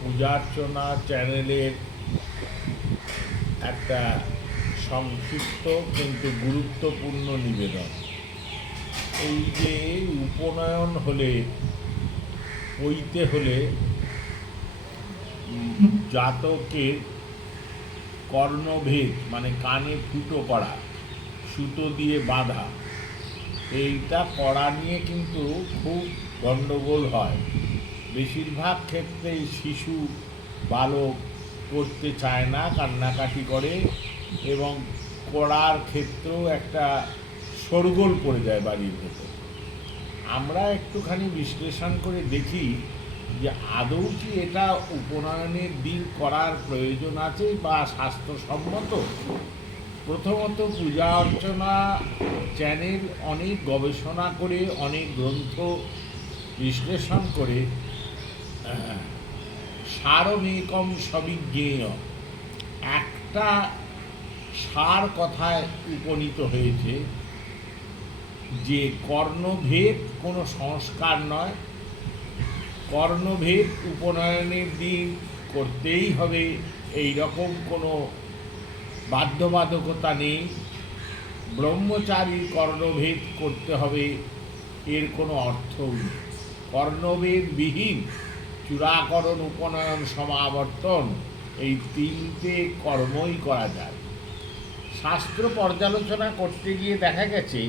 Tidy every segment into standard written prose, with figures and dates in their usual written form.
পূজার্চনা চ্যানেলের একটা সংক্ষিপ্ত কিন্তু গুরুত্বপূর্ণ নিবেদন। এই যে উপনয়ন হইতে হলে জাতকের কর্ণভেদ মানে কানে ফুটো করা, সুতো দিয়ে বাঁধা, এইটা করা নিয়ে কিন্তু খুব গণ্ডগোল হয়। বেশিরভাগ ক্ষেত্রেই শিশু বালক করতে চায় না, কান্নাকাটি করে, এবং করার ক্ষেত্রেও একটা শোরগোল পড়ে যায় বাড়ির ভেতর। আমরা একটুখানি বিশ্লেষণ করে দেখি যে আদৌ কি এটা উপনয়নের দিন করার প্রয়োজন আছে বা স্বাস্থ্যসম্মত। প্রথমত, পূজা অর্চনা চ্যানেল অনেক গবেষণা করে, অনেক গ্রন্থ বিশ্লেষণ করে সারমেকম সবিজ্ঞেয় একটা সার কথায় উপনীত হয়েছে যে কর্ণভেদ কোনো সংস্কার নয়, কর্ণভেদ উপনয়নের দিন করতেই হবে এই রকম কোনো বাধ্যবাধকতা নেই। ব্রহ্মচারীর কর্ণভেদ করতে হবে এর কোনো অর্থও নেই। কর্ণভেদবিহীন চূড়াকরণ, উপনয়ন, সমাবর্তন এই তিনটে কর্মই করা যায়। শাস্ত্র পর্যালোচনা করতে গিয়ে দেখা গেছে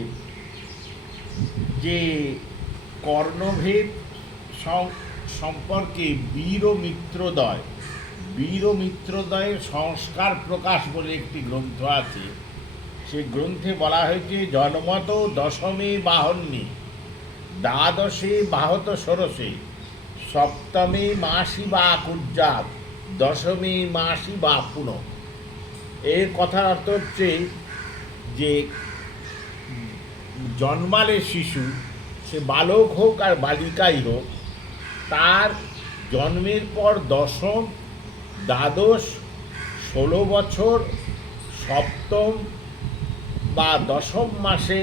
যে কর্ণভেদ সম্পর্কে বীর ও মিত্রদ্বয়ের সংস্কার প্রকাশ বলে একটি গ্রন্থ আছে। সে গ্রন্থে বলা হয়েছে জন্মত দশমে বাহন্নী, দ্বাদশে বাহত ষোড়শে, সপ্তমে মাসি বা কুজ্জাত, দশমে মাসি বা পুন। এর কথার অর্থ হচ্ছে যে জন্মালে শিশু, সে বালক হোক আর বালিকাই হোক, তার জন্মের পর দশম, দ্বাদশ, 16 বছর, সপ্তম বা দশম মাসে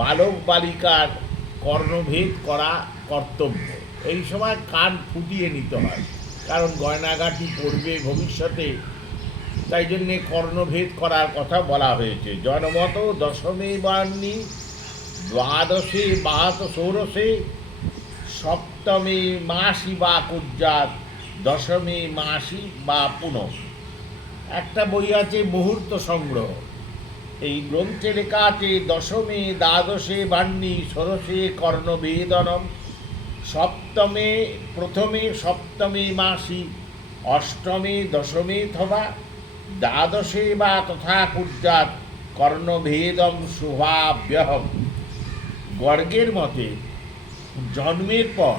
বালক বালিকার কর্ণভেদ করা কর্তব্য। এই সময় কান ফুটিয়ে নিতে হয়, কারণ গয়নাগাটি পড়বে ভবিষ্যতে, তাই জন্যে কর্ণভেদ করার কথা বলা হয়েছে। জন্মত দশমে বাহন্নী, দ্বাদশে বাহত ষোড়শে, সপ্তমে মাসি বা কুজ্জাত, দশমে মাসি বা পুন। একটা বই আছে মুহূর্ত সংগ্রহ, এই গ্রন্থে লেখা আছে দশমে দ্বাদশে বাহ্নী, ষোড়শে কর্ণভেদনম, প্রথমে সপ্তমে মাসি, অষ্টমে দশমে থবা, দ্বাদশে বা তথা কুজ্জাত কর্ণভেদম শুভাব্যহম। গর্গের মতে জন্মের পর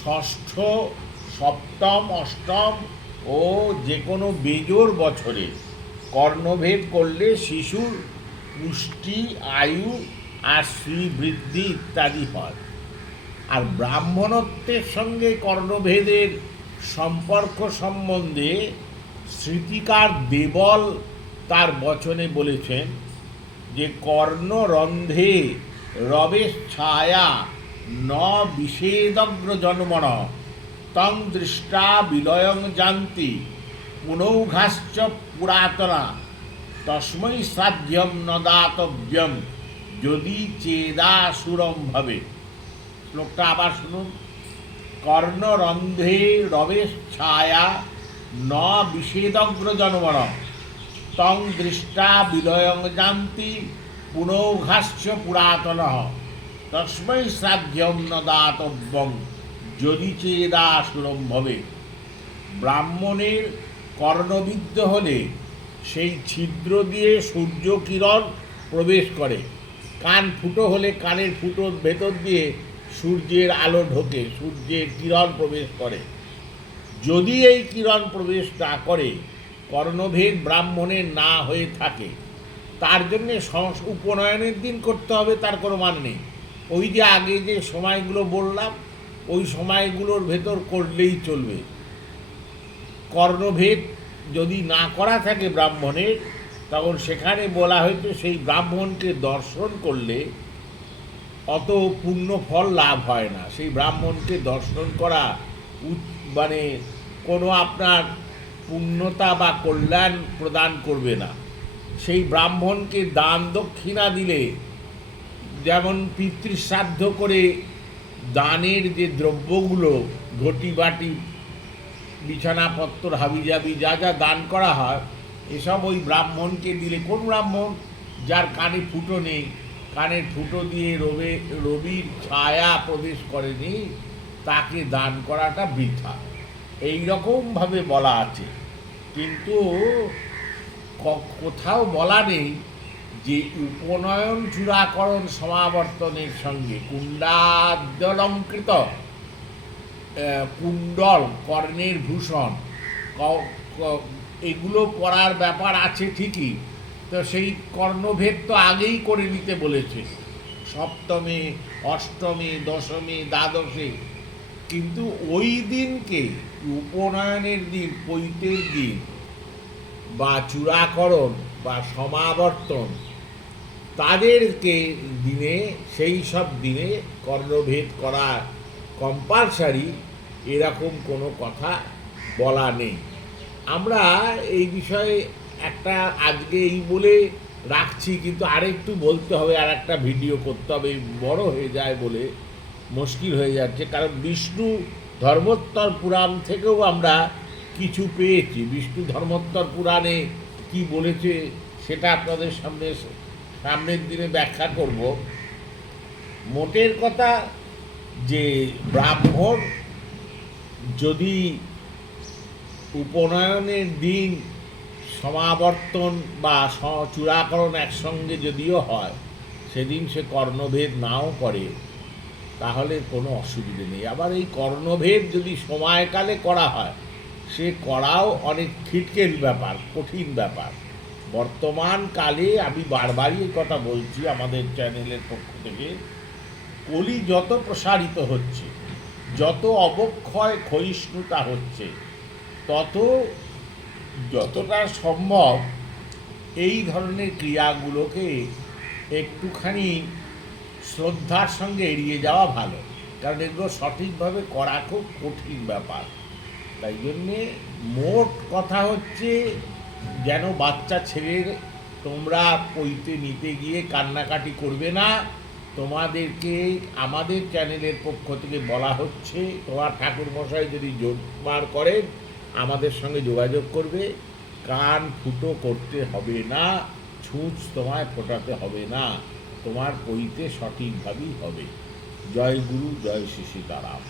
ষষ্ঠ, সপ্তম, অষ্টম ও যে কোনো বেজোড় বছরে কর্ণভেদ করলে শিশুর পুষ্টি, আয়ু আর শ্রীবৃদ্ধি ইত্যাদি হয়। আর ব্রাহ্মণত্বের সঙ্গে কর্ণভেদের সম্পর্ক সম্বন্ধে স্মৃতিকার দেবল তার বচনে বলেছেন যে কর্ণরন্ধ্রে রবেশ ছায়া ন বিষেদগ্র জন্মন তং দৃষ্টা বিলয়ং জান্তি পুনৌঘাশ্চ পুরাতনা তস্মৈ শ্রাদ্ধ্যম ন দাতব্যম যদি চেদাসুরম ভাবে। শ্লোকটা আবার শুনুন। কর্ণরন্ধ্রে রবেশ ছায়া ন বিষেদগ্র জন্মন তং দৃষ্টা বিলয়ং জান্তি পুনৌঘাশ্চ পুরাতন তস্মৈ শ্রাদ্ধ্যম ন দাতব্যম যদি চেদাসুরম ভবে। ব্রাহ্মণের কর্ণবিদ্ধ হলে সেই ছিদ্র দিয়ে সূর্য কিরণ প্রবেশ করে। কান ফুটো হলে কানের ফুটোর ভেতর দিয়ে সূর্যের আলো ঢোকে, সূর্যের কিরণ প্রবেশ করে। যদি এই কিরণ প্রবেশ না করে, কর্ণভেদ ব্রাহ্মণের না হয়ে থাকে, তার জন্যে উপনয়নের দিন করতে হবে তার কোনো মানে নেই। ওই যে আগে যে সময়গুলো বললাম, ওই সময়গুলোর ভেতর করলেই চলবে। কর্ণভেদ যদি না করা থাকে তখন সেখানে বলা হয়েছে সেই ব্রাহ্মণকে দর্শন করলে অত পুণ্য ফল লাভ হয় না। সেই ব্রাহ্মণকে দর্শন করা মানে কোনো আপনার পুণ্যতা বা কল্যাণ প্রদান করবে না। সেই ব্রাহ্মণকে দান দক্ষিণা দিলে, যেমন পিতৃশ্রাদ্ধ করে দানের যে দ্রব্যগুলো, ঘটি বাটি, বিছানাপত্তর, হাবিজাবি যা যা দান করা হয়, এসব ওই ব্রাহ্মণকে দিলে, কোন ব্রাহ্মণ যার কানে ফুটো নেই, কানের ফুটো দিয়ে রবির ছায়া প্রবেশ করেনি, তাকে দান করাটা বৃথা, এই রকমভাবে বলা আছে। কিন্তু কোথাও বলা নেই যে উপনয়ন চূড়াকরণ সমাবর্তনের সঙ্গে কুণ্ডাদ্যলঙ্কৃত কুণ্ডল, কর্ণের ভূষণ, এগুলো পরার ব্যাপার আছে ঠিকই, তো সেই কর্ণভেদ তো আগেই করে নিতে বলেছে, সপ্তমী, অষ্টমী, দশমী, দ্বাদশী। কিন্তু ওই দিনকে, উপনয়নের দিন, পৈতের দিন বা চূড়াকরণ বা সমাবর্তন, তাদেরকে দিনে, সেই সব দিনে কর্ণভেদ করা কম্পালসারি, এরকম কোনো কথা বলা নেই। আমরা এই বিষয়ে একটা আজকে এই বলে রাখছি, কিন্তু আরেকটু বলতে হবে, আর একটা ভিডিও করতে হবে, বড় হয়ে যায় বলে মুশকিল হয়ে যাচ্ছে। কারণ বিষ্ণু ধর্মোত্তর পুরাণ থেকেও আমরা কিছু পেয়েছি। বিষ্ণু ধর্মোত্তর পুরাণে কি বলেছে সেটা আপনাদের সামনের দিনে ব্যাখ্যা করব। মোটের কথা যে ব্রাহ্মণ যদি উপনয়নের দিন সমাবর্তন বা চূড়াকরণ একসঙ্গে যদিও হয়, সেদিন সে কর্ণভেদ নাও করে, তাহলে কোনো অসুবিধে নেই। আবার এই কর্ণভেদ যদি সময়কালে করা হয়, সে করাও অনেক খিটকেল ব্যাপার, কঠিন ব্যাপার। বর্তমান কালে আমি বারবারই এই কথা বলছি আমাদের চ্যানেলের পক্ষ থেকে, কলি যত প্রসারিত হচ্ছে, যত অবক্ষয় ক্ষয়িষ্ণুতা হচ্ছে, তত যতটা সম্ভব এই ধরনের ক্রিয়াগুলোকে একটুখানি শ্রদ্ধার সঙ্গে এড়িয়ে যাওয়া ভালো, কারণ এগুলো সঠিকভাবে করা খুব কঠিন ব্যাপার। তাই জন্যে মোট কথা হচ্ছে, যেন বাচ্চা ছেলের তোমরা পৈতে নিতে গিয়ে কান্নাকাটি করবে না। তোমাদেরকে আমাদের চ্যানেলের পক্ষ থেকে বলা হচ্ছে, তোমার ঠাকুরমশাই যদি জোরবার করেন আমাদের সঙ্গে যোগাযোগ করবে, কান ফুটো করতে হবে না, ছুঁচ তোমায় ফোটাতে হবে না, তোমার পৈতে সঠিকভাবেই হবে। জয় গুরু, জয় শ্রী সীতারাম।